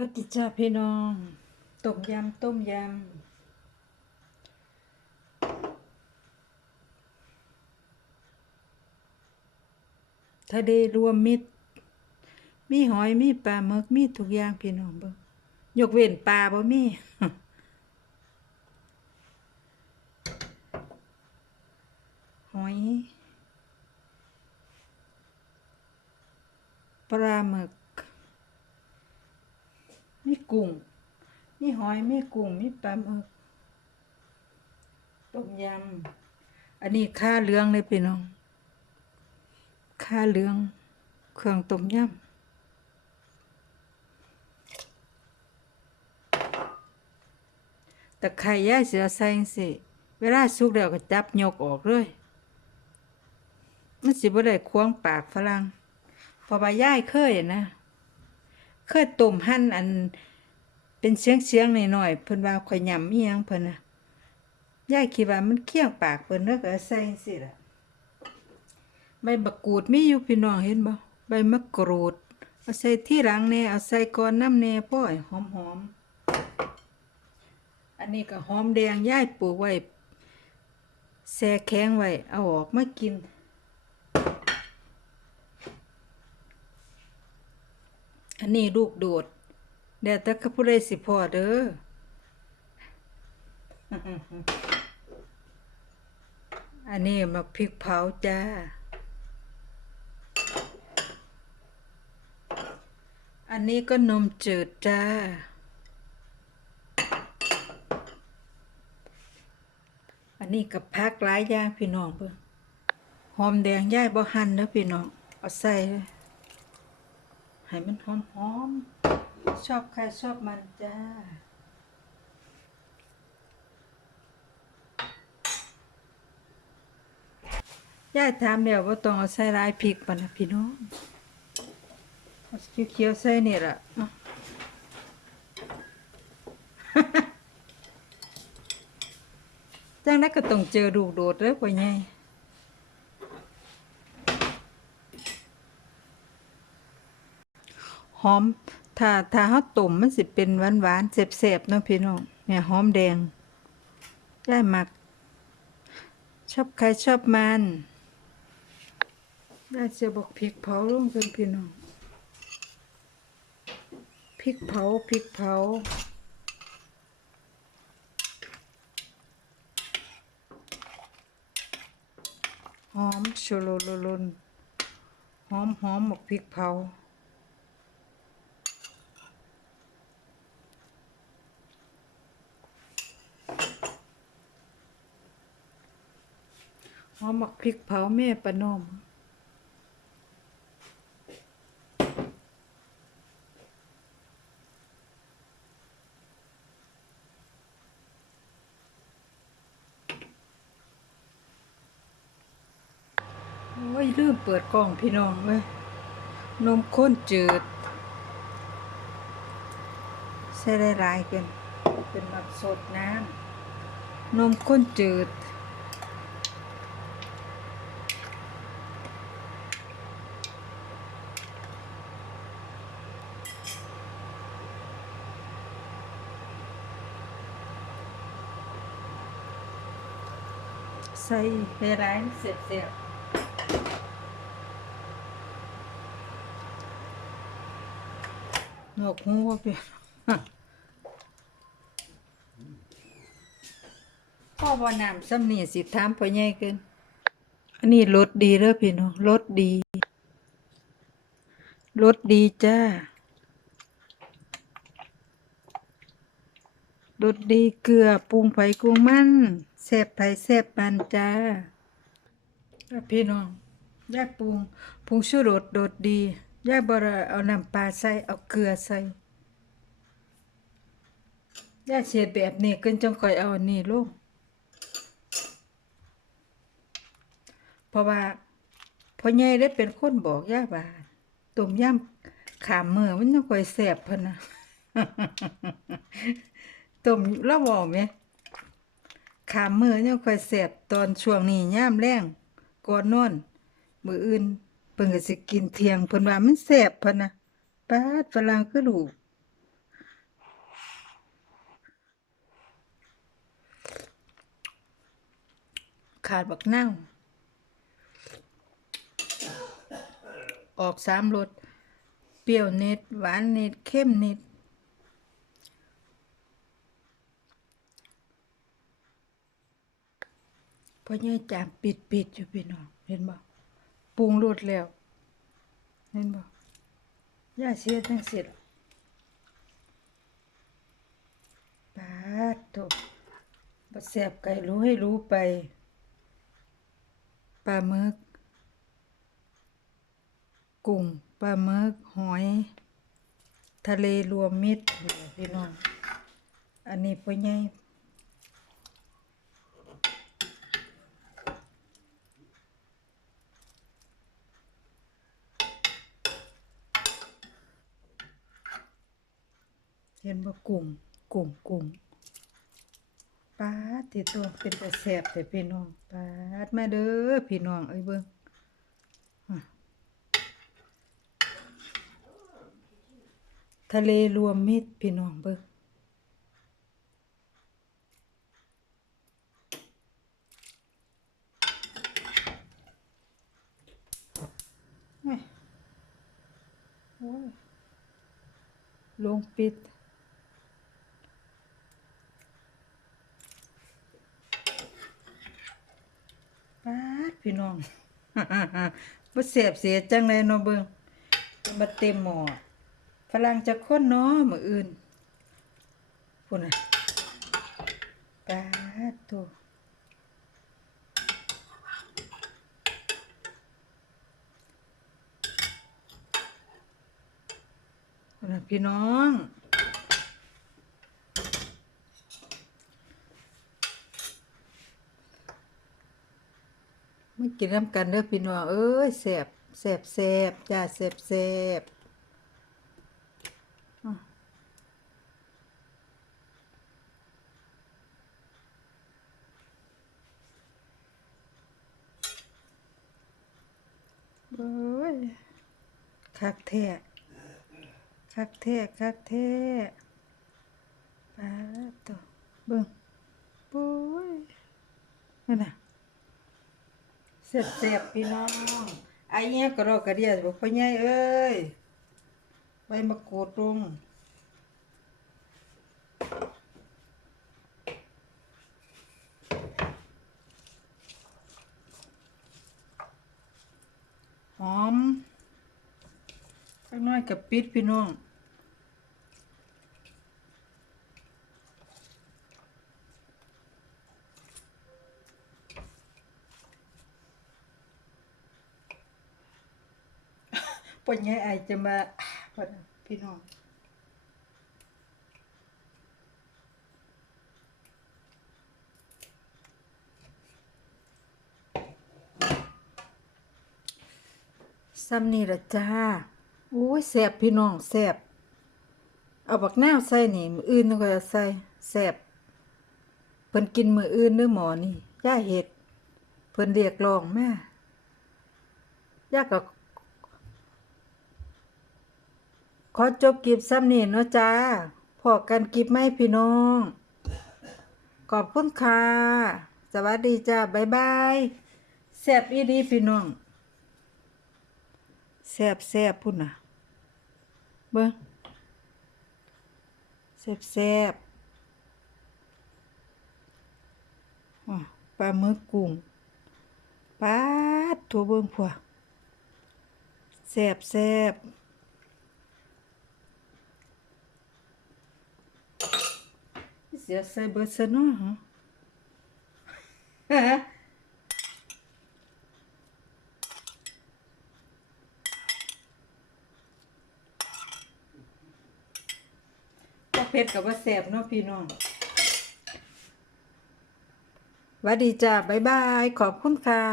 วัสดีจ้าพี่น้องต้มยำต้มยำทะเลรวมมิตร มีหอยมีปลาหมึกมีทุกอย่างพี่น้องเบิ่งยกเว้นปลาบ่มีหอยปลาหมึก มีกุ้ง มีหอย มีกุ้ง มีปลาหมึก ต้มยำ อันนี้ข้าเลืองเลยพี่น้องข้าเลือง เครื่องต้มยำตะไคร้ย่าเสือใส่จังสิเวลาสุกแล้วก็จับยกออกเลยมันสิบ่ได้ควงปากฝรั่งพอมาย่ายเคยนะ เคยต้มหั่นอัน เป็นเสียงเสียงหน่อยๆเพิ่นว่าข่อยยำอียงเพิ่นน่ะยายคิดว่ามันเคี้ยงปากเพิ่นแล้วก็เอาใส่จังซี่ล่ะใบมะกรูดมีอยู่พี่น้องเห็นบ่ใบมะกรูดเอาใส่ที่หลังแน่เอาใส่ก่อนน้ำแน่พ่อยหอมๆอันนี้ก็หอมแดงยายปลูกไว้แช่แข็งไว้เอาออกมากิน อันนี้ลูกโดดเดี๋ยวแต่ก็ผู้ใดสิพอเด้ออันนี้มักพริกเผาจ้า อันนี้ก็นมจืดจ้า อันนี้กับพักหลายอย่างพี่น้องเบิ่งหอมแดงย่ายบ่หั่นเด้อพี่น้อง เอาใส่เลย ให้มันหอมหอมๆชอบใครชอบมันจ้า ย่าถามแล้วว่าต้องเอาใส่ลายพริกปะนะพี่น้องเอาเขียวๆใส่นี่ล่ะเนาะจังนั้นก็ต้องเจอดูโดดเด้อพ่อใหญ่ หอม ถ้าถ้าเฮาต้มมันสิเป็นหวานๆแซ่บๆเนาะพี่น้องเนี่ยหอมแดงได้มัก ชอบใครชอบมันได้จะบอกพริกเผาลงเป็นพี่น้องพริกเผาพริกเผาหอมชุลลุลุนหอมหอมหมกพริกเผา หอมหมักพริกเผาแม่ประนอมโอ้ยลืมเปิดกล่องพี่น้องเว้ยนมข้นจืดใส่ได้หลายเกินเป็นแบบสดน้ำนมข้นจืด ใส่เฮร้ายเสร็จเสร็จหนวกหัวเปียพ่อบ่น้ำซ้ำนี่สิถามพ่อใหญ่เกินอันนี้รสดีเด้อพี่น้องรสดีรสดีจ้ารสดีเกลือปรุงไผปรุงมัน แซ่บไผแซ่บมันจ้าพี่น้องย่าปรุงปรุงชูรสโดดดีย่าบ่ได้เอาน้ำปลาใส่เอาเกลือใส่ย่าเสียแบบนี้กินจังค่อยเอาอันนี้ลงเพราะว่าพ่อใหญ่ได้เป็นคนบอกย่าว่าต้มยำขามมือมันยังค่อยแซ่บเพิ่นนะต้มแล้วบอกไหม ขามมือเนี่ยค่อยเสียบตอนช่วงนี้ย่ามแรงก่อนนอนมืออื่นเพิ่งจะสิกินเทียงเพิ่นว่ามันเสียบพิ่นนะปาดฝรั่งกือลูกขาดบักเน่าออกสามรสเปรี้ยวเน็ดหวานเน็ดเข้มเน็ด พอยายจามปิดปิดอยู่พี่น้องเห็นบ่ปรุงรสแล้ว เห็นบ่ย่าเสียจังเสิล่ะปาดโตบ่แซบไก่รู้ให้รู้ไปปลาหมึกกุ้งปลาหมึกหอย ทะเลรวมมิตรนี่แหละพี่น้อง อันนี้พ่อใหญ่ เห็นบ่กุ้งกุ้งกุ้งปาดที่ตัวเป็นแต่แสบแต่พี่น้องปาดมาเด้อพี่น้องเอ้ยเบิ่งทะเลรวมมิตรพี่น้องเบิ่งโอ้ยลงปิด ปาด พี่น้องบ่เสียบเสียจังเลยเนาะเบิ่งมาเต็มหม้อฝรั่งจะค้นเนาะมื้ออื่นพุ่นน่ะปาโตพุ่นน่ะพี่น้อง กินน้ำกันเด้อพี่น้องเอ้ยแสบแสบแสบจ้าแสบแสบอะโอ้ยคักแท้คักแท้คักแท้ปาดตัวเบิ่งโอ้ยนั่นน่ะ เสียบพี่น้องไอ้เนี้ยกระรอกกระเดียบอกพ่อใหญ่เอ้ยใบมะกรูดลงหอมข้างน้อยกับปิดพี่น้อง ปนยาไอายจะมาปนพี่น้องซ้ำนี่ละจ้าโอ้ยแสบพี่น้องแสบเอาบักแนวใส่นี่มืออื่นก็จะใส่แสบเพิ่นกินมืออื่นเด้อหมอนี่ย่าเห็ดเพิ่นเรียกร้องแม่ย่าก็ ขอจบกิบซ้ำนี่เนาะจ้าพอกันกิบไหมพี่น้อง ขอบคุณค่ะ สวัสดีจ้าบ๊ายบายแซ่บอีดีพี่น้องแซ่บแซ่บพุ่นน่ะ เบิ้งแซ่บแซ่บปลาหมึกกุ้งปลาดตัวเบิ้งผัวแซ่บแซ่บ สียใส่เบิดซะเนาะฮะบ่เผ็ดกับว่าแซ่บเนาะพี่น้องวัดดีจ้าบ๊ายบาย ขอบคุณค่ะ